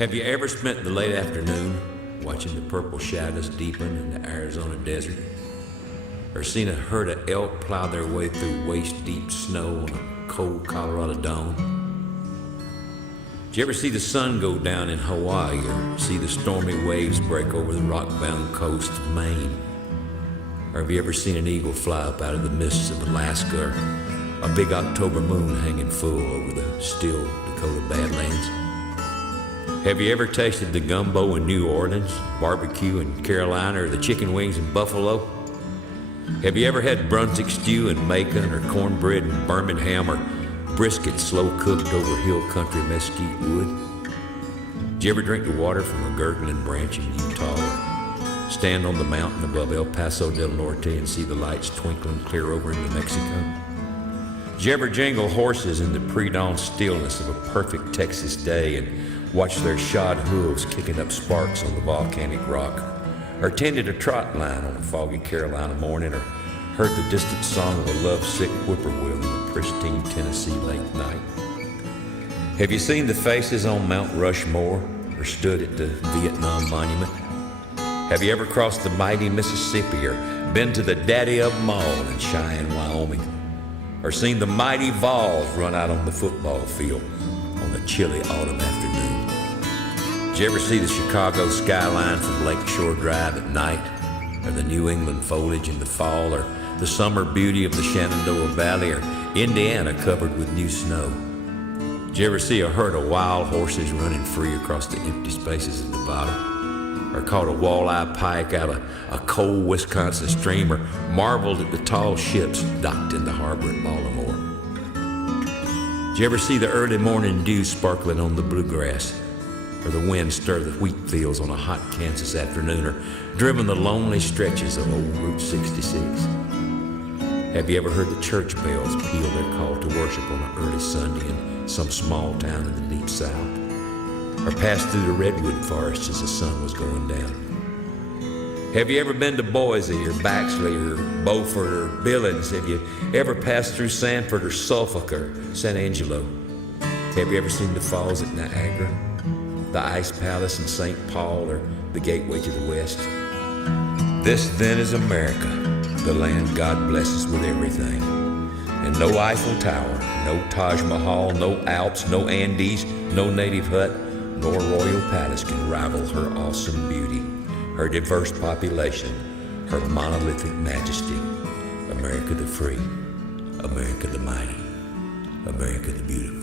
Have you ever spent the late afternoon watching the purple shadows deepen in the Arizona desert? Or seen a herd of elk plow their way through waist-deep snow on a cold Colorado dawn? Did you ever see the sun go down in Hawaii or see the stormy waves break over the rock-bound coast of Maine? Or have you ever seen an eagle fly up out of the mists of Alaska or a big October moon hanging full over the still Dakota Badlands? Have you ever tasted the gumbo in New Orleans, barbecue in Carolina, or the chicken wings in Buffalo? Have you ever had Brunswick stew in Macon, or cornbread in Birmingham, or brisket slow-cooked over hill country mesquite wood? Did you ever drink the water from a gurgling branch in Utah, or stand on the mountain above El Paso del Norte and see the lights twinkling clear over into Mexico? Did you ever jingle horses in the pre-dawn stillness of a perfect Texas day and watch their shod hooves kicking up sparks on the volcanic rock, or tended a trot line on a foggy Carolina morning, or heard the distant song of a love-sick whippoorwill in the pristine Tennessee late night? Have you seen the faces on Mount Rushmore, or stood at the Vietnam Monument? Have you ever crossed the mighty Mississippi, or been to the Daddy of 'em all in Cheyenne, Wyoming, or seen the mighty Vols run out on the football field on a chilly autumn afternoon? Did you ever see the Chicago skyline from Lakeshore Drive at night, or the New England foliage in the fall, or the summer beauty of the Shenandoah Valley, or Indiana covered with new snow? Did you ever see a herd of wild horses running free across the empty spaces of Nevada, or caught a walleye pike out of a cold Wisconsin stream, or marveled at the tall ships docked in the harbor at Baltimore? Did you ever see the early morning dew sparkling on the bluegrass, or the wind stir the wheat fields on a hot Kansas afternoon, or driven the lonely stretches of old Route 66? Have you ever heard the church bells peal their call to worship on an early Sunday in some small town in the deep South, or passed through the redwood forests as the sun was going down? Have you ever been to Boise or Baxley or Beaufort or Billings? Have you ever passed through Sanford or Suffolk or San Angelo? Have you ever seen the falls at Niagara, the Ice Palace in St. Paul, or the gateway to the West? This then is America, the land God blesses with everything. And no Eiffel Tower, no Taj Mahal, no Alps, no Andes, no native hut, nor royal palace can rival her awesome beauty, her diverse population, her monolithic majesty. America the free, America the mighty, America the beautiful.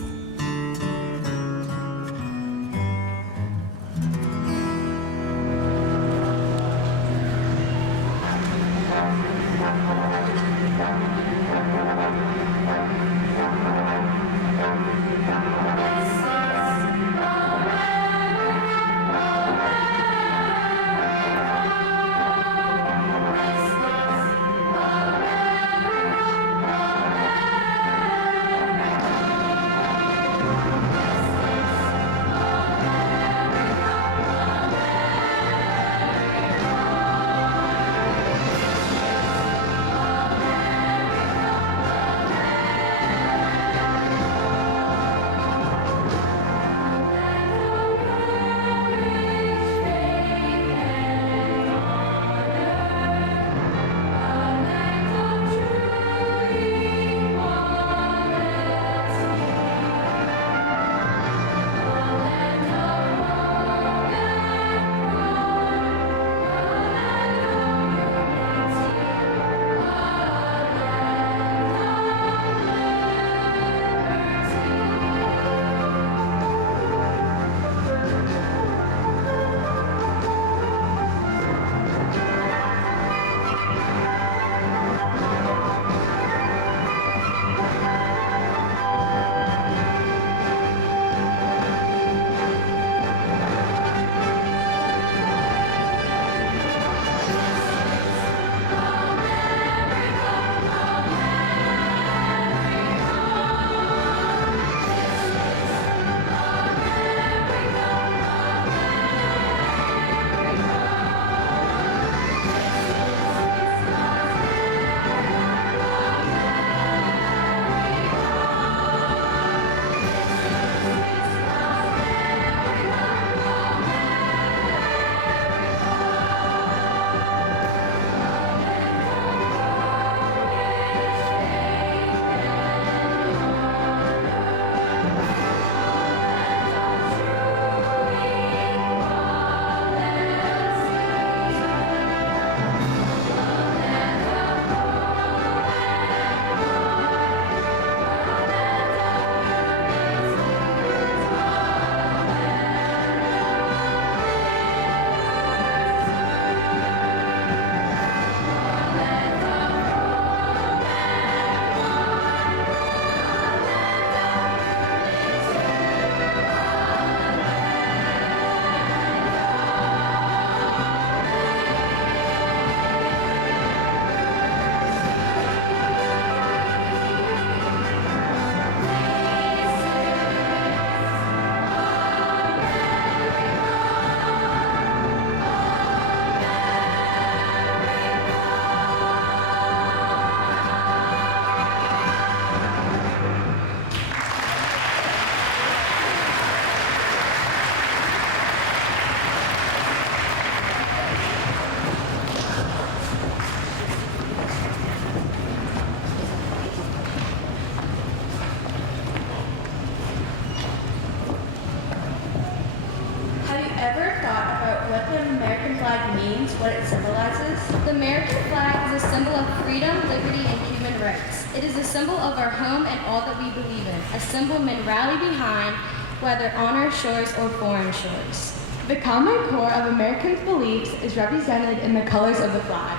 flag means, what it symbolizes? The American flag is a symbol of freedom, liberty, and human rights. It is a symbol of our home and all that we believe in, a symbol men rally behind, whether on our shores or foreign shores. The common core of Americans' beliefs is represented in the colors of the flag.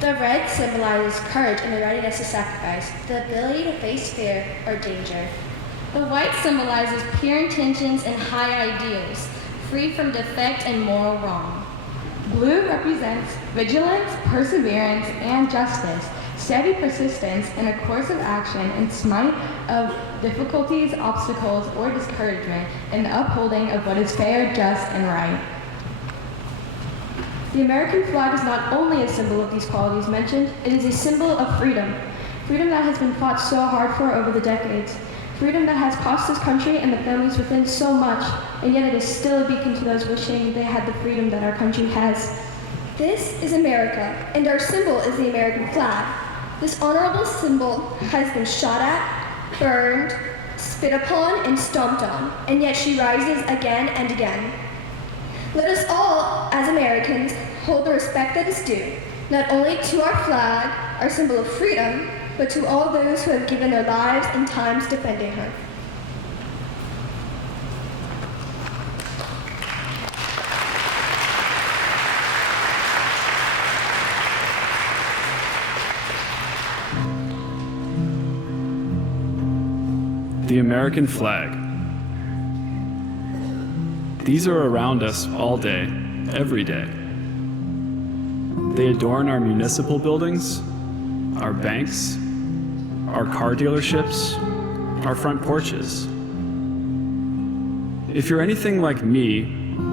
The red symbolizes courage and the readiness to sacrifice, the ability to face fear or danger. The white symbolizes pure intentions and high ideals, free from defect and moral wrong. Blue represents vigilance, perseverance, and justice, steady persistence in a course of action in spite of difficulties, obstacles, or discouragement in the upholding of what is fair, just, and right. The American flag is not only a symbol of these qualities mentioned, it is a symbol of freedom. Freedom that has been fought so hard for over the decades. Freedom that has cost this country and the families within so much, and yet it is still a beacon to those wishing they had the freedom that our country has. This is America, and our symbol is the American flag. This honorable symbol has been shot at, burned, spit upon, and stomped on, and yet she rises again and again. Let us all, as Americans, hold the respect that is due, not only to our flag, our symbol of freedom, but to all those who have given their lives and times defending her. The American flag. These are around us all day, every day. They adorn our municipal buildings, our banks, our car dealerships, our front porches. If you're anything like me,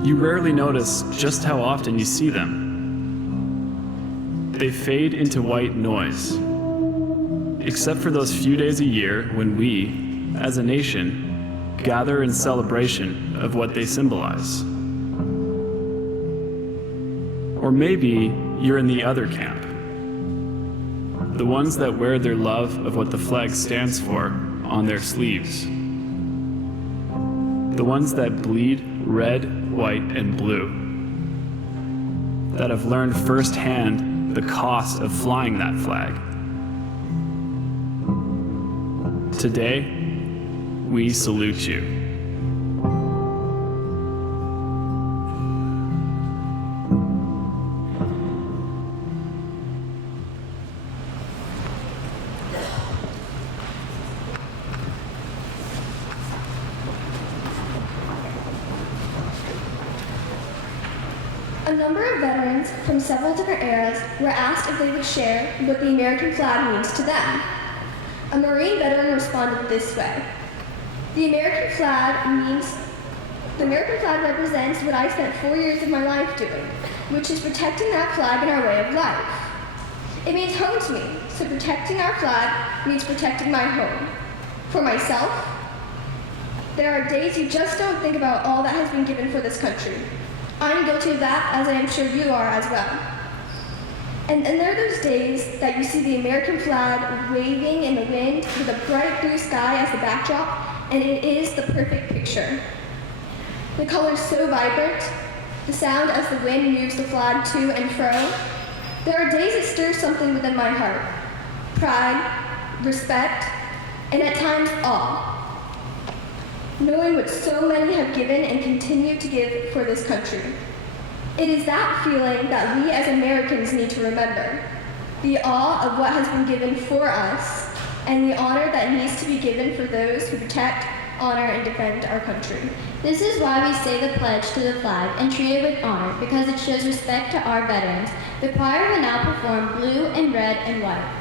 you rarely notice just how often you see them. They fade into white noise, except for those few days a year when we, as a nation, gather in celebration of what they symbolize. Or maybe you're in the other camp, the ones that wear their love of what the flag stands for on their sleeves, the ones that bleed red, white, and blue, that have learned firsthand the cost of flying that flag. Today, we salute you. A number of veterans from several different eras were asked if they would share what the American flag means to them. A Marine veteran responded this way. The American flag represents what I spent 4 years of my life doing, which is protecting that flag in our way of life. It means home to me, so protecting our flag means protecting my home. For myself, there are days you just don't think about all that has been given for this country. I'm guilty of that, as I am sure you are as well. And there are those days that you see the American flag waving in the wind with a bright blue sky as the backdrop, and it is the perfect picture. The colors so vibrant, the sound as the wind moves the flag to and fro. There are days it stirs something within my heart. Pride, respect, and at times awe. Knowing what so many have given and continue to give for this country. It is that feeling that we as Americans need to remember. The awe of what has been given for us, and the honor that needs to be given for those who protect, honor, and defend our country. This is why we say the pledge to the flag and treat it with honor, because it shows respect to our veterans. The choir will now perform Blue and Red and White.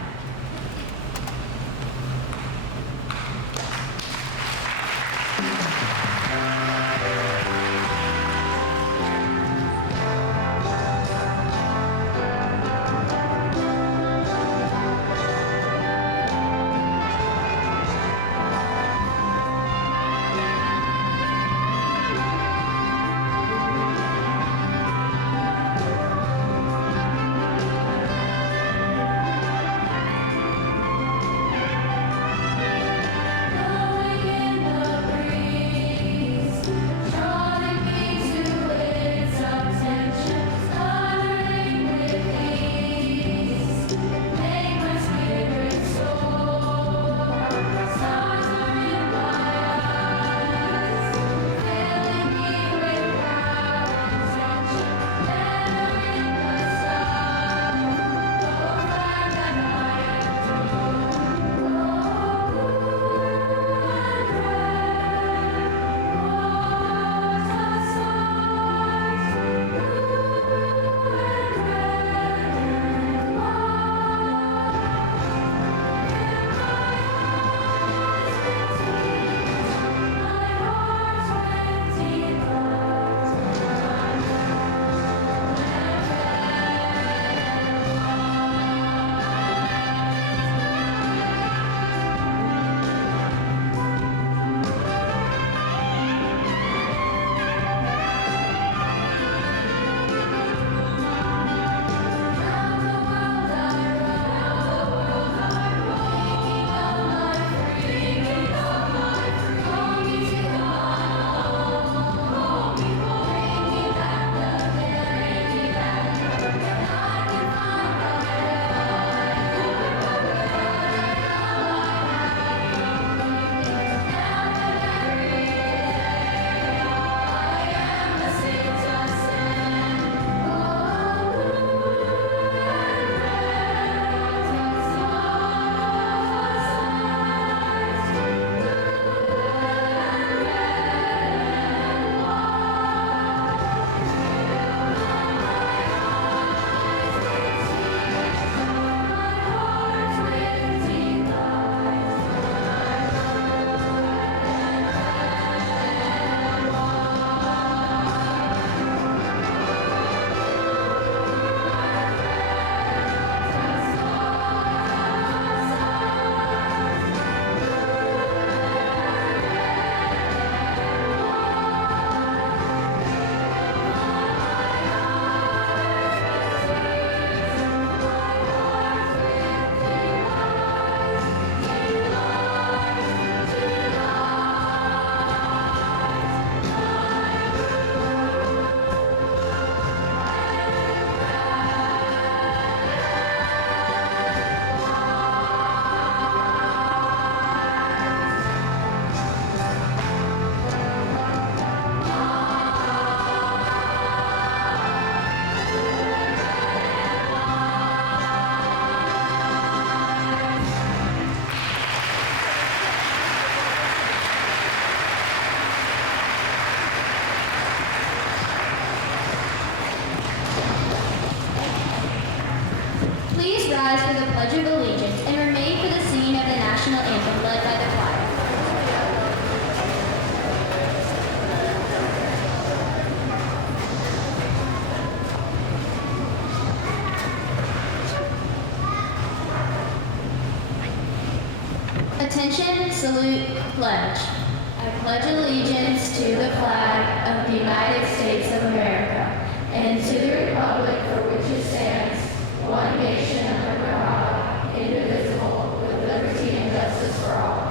Pledge of Allegiance and remain for the singing of the national anthem led by the choir. Attention, salute, pledge. I pledge allegiance to the flag of the United States of America and to the republic for which it stands, one nation under God, indivisible, with liberty and justice for all.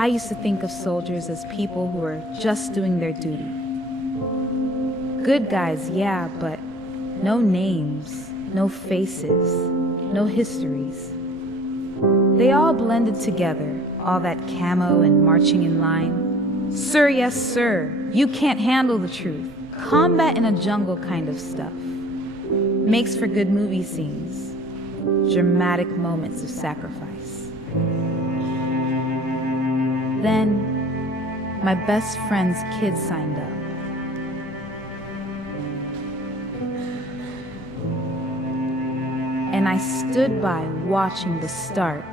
I used to think of soldiers as people who were just doing their duty. Good guys, yeah, but no names, no faces, no histories. They all blended together, all that camo and marching in line. Sir, yes, sir, you can't handle the truth. Combat in a jungle kind of stuff. Makes for good movie scenes, dramatic moments of sacrifice. Then, my best friend's kid signed up. And I stood by watching the start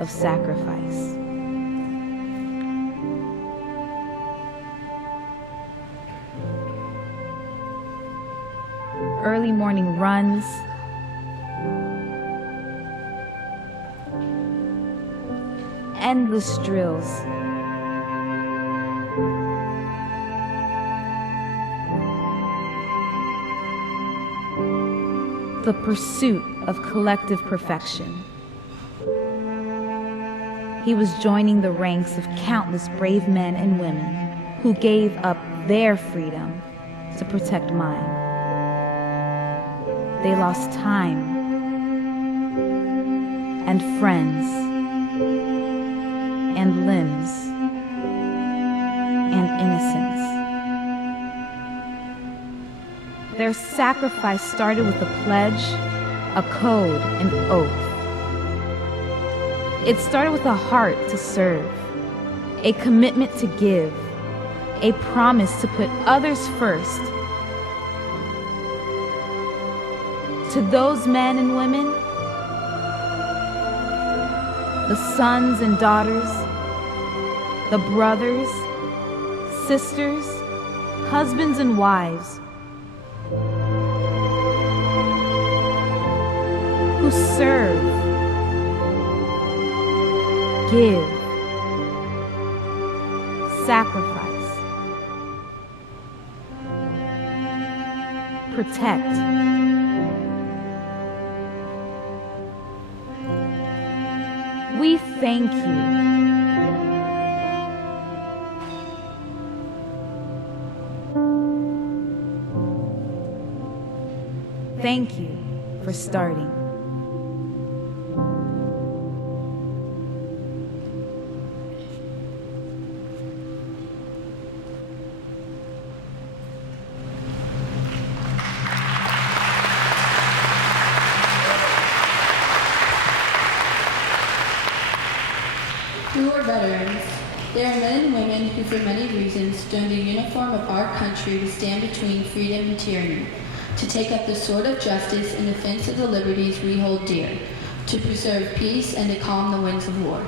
of sacrifice. Early morning runs, endless drills, the pursuit of collective perfection. He was joining the ranks of countless brave men and women who gave up their freedom to protect mine. They lost time and friends and limbs and innocence. Their sacrifice started with a pledge, a code, an oath. It started with a heart to serve, a commitment to give, a promise to put others first. To those men and women, the sons and daughters, the brothers, sisters, husbands and wives, who serve, give, sacrifice, protect. We thank you. Thank you for starting. Who are veterans? They are men and women who for many reasons donned the uniform of our country to stand between freedom and tyranny, to take up the sword of justice in defense of the liberties we hold dear, to preserve peace and to calm the winds of war.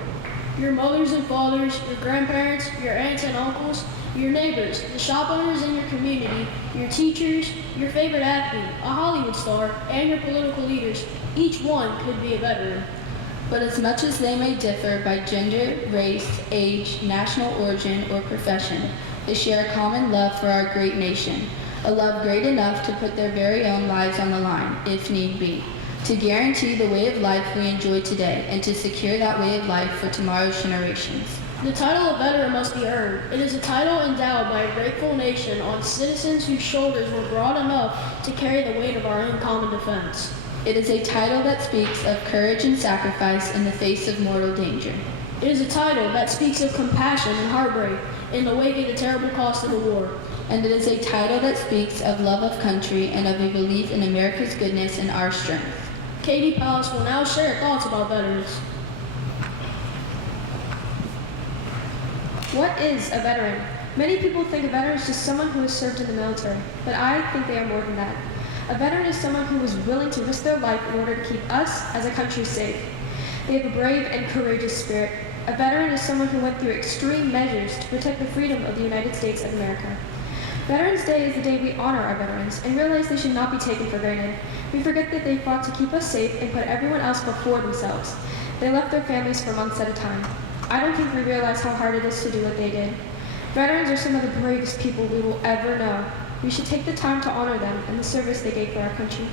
Your mothers and fathers, your grandparents, your aunts and uncles, your neighbors, the shop owners in your community, your teachers, your favorite athlete, a Hollywood star, and your political leaders, each one could be a veteran. But as much as they may differ by gender, race, age, national origin, or profession, they share a common love for our great nation, a love great enough to put their very own lives on the line, if need be, to guarantee the way of life we enjoy today, and to secure that way of life for tomorrow's generations. The title of veteran must be earned. It is a title endowed by a grateful nation on citizens whose shoulders were broad enough to carry the weight of our own common defense. It is a title that speaks of courage and sacrifice in the face of mortal danger. It is a title that speaks of compassion and heartbreak in the wake of the terrible cost of the war. And it is a title that speaks of love of country and of a belief in America's goodness and our strength. Katie Palace will now share her thoughts about veterans. What is a veteran? Many people think a veteran is just someone who has served in the military, but I think they are more than that. A veteran is someone who was willing to risk their life in order to keep us as a country safe. They have a brave and courageous spirit. A veteran is someone who went through extreme measures to protect the freedom of the United States of America. Veterans Day is the day we honor our veterans and realize they should not be taken for granted. We forget that they fought to keep us safe and put everyone else before themselves. They left their families for months at a time. I don't think we realize how hard it is to do what they did. Veterans are some of the bravest people we will ever know. We should take the time to honor them and the service they gave for our country.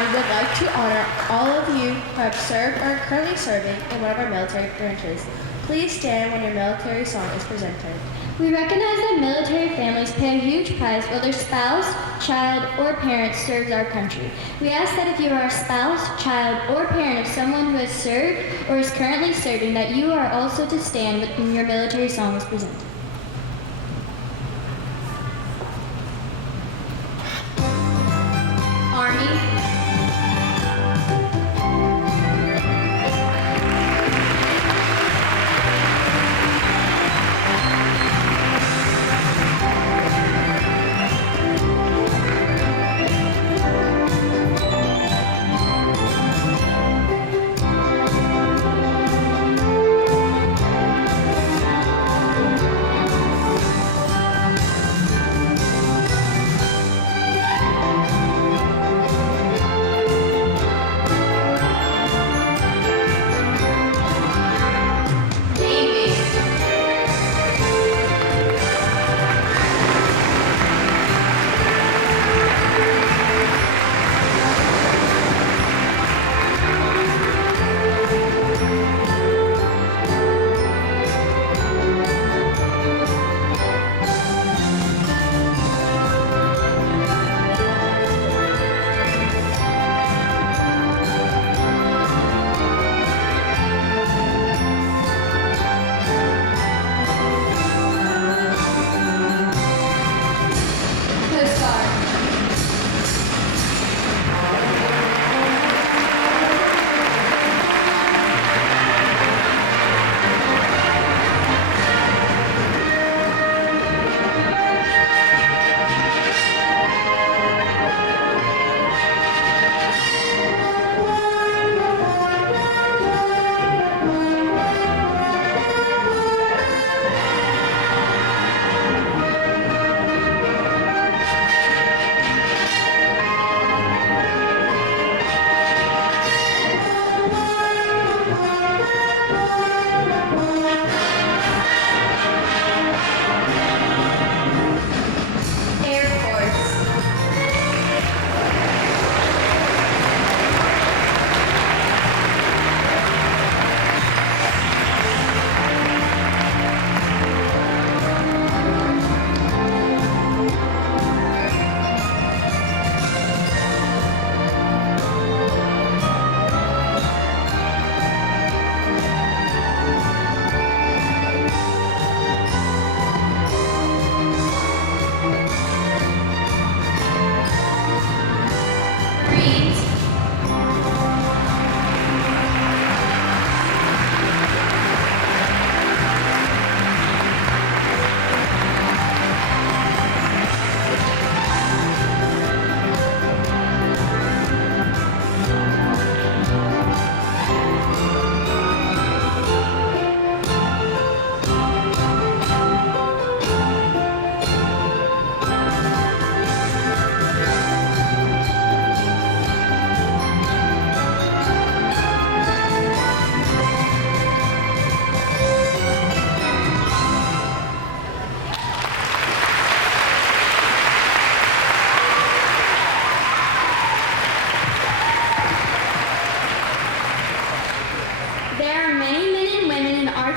time, we'd like to honor all of you who have served or are currently serving in one of our military branches. Please stand when your military song is presented. We recognize that military families pay a huge price while their spouse, child, or parent serves our country. We ask that if you are a spouse, child, or parent of someone who has served or is currently serving, that you are also to stand when your military song is presented. Army.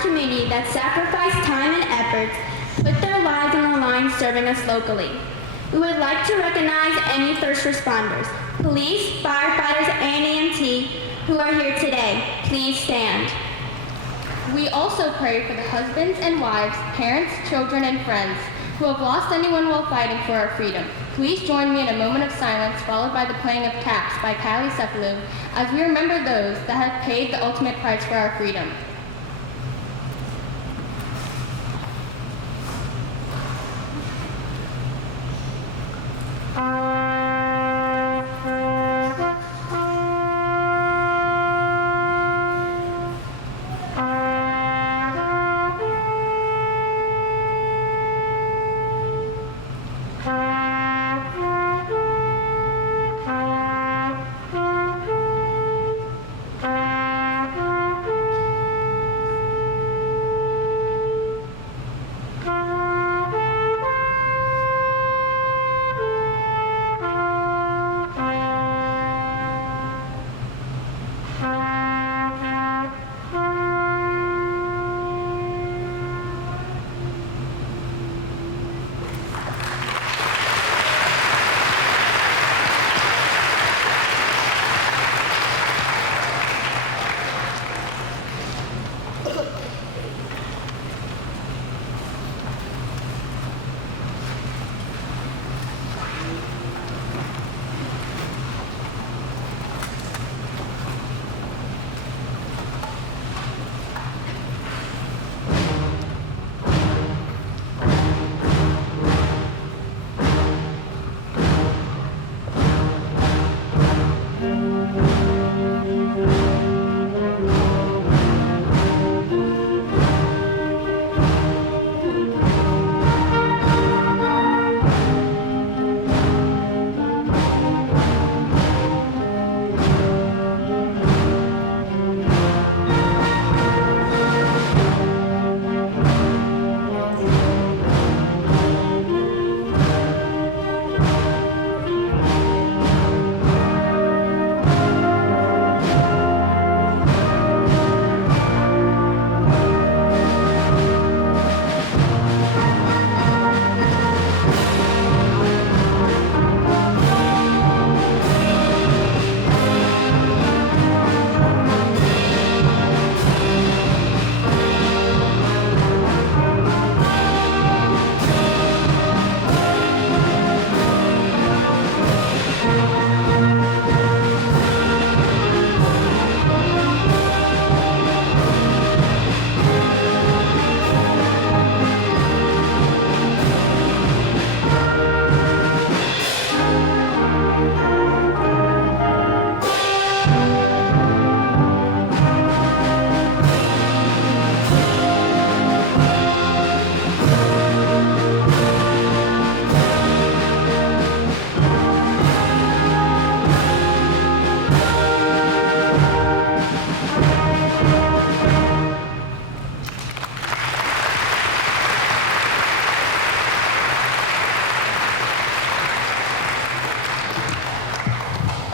community that sacrifice time and efforts, put their lives on the line serving us locally. We would like to recognize any first responders, police, firefighters, and EMT who are here today. Please stand. We also pray for the husbands and wives, parents, children, and friends who have lost anyone while fighting for our freedom. Please join me in a moment of silence followed by the playing of Taps by Kali Sepalou as we remember those that have paid the ultimate price for our freedom.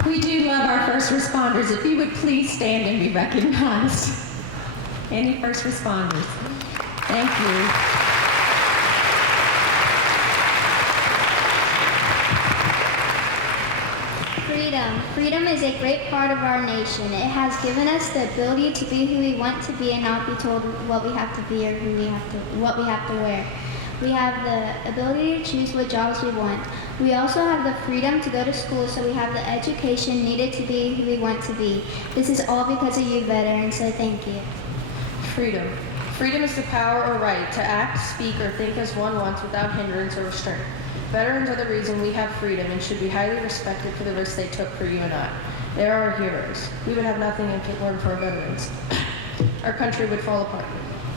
We do love our first responders. If you would please stand and be recognized. Any first responders? Thank you. Freedom. Freedom is a great part of our nation. It has given us the ability to be who we want to be and not be told what we have to be or what we have to wear. We have the ability to choose what jobs we want. We also have the freedom to go to school, so we have the education needed to be who we want to be. This is all because of you, veterans, so thank you. Freedom. Freedom is the power or right to act, speak, or think as one wants without hindrance or restraint. Veterans are the reason we have freedom and should be highly respected for the risks they took for you and I. They are our heroes. We would have nothing if it weren't for our veterans. Our country would fall apart.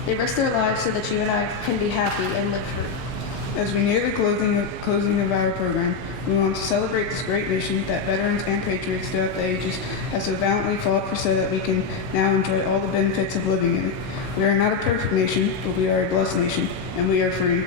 They risk their lives so that you and I can be happy and live free. As we near the closing of our program, we want to celebrate this great mission that veterans and patriots throughout the ages have so valiantly fought for so that we can now enjoy all the benefits of living in it. We are not a perfect nation, but we are a blessed nation, and we are free.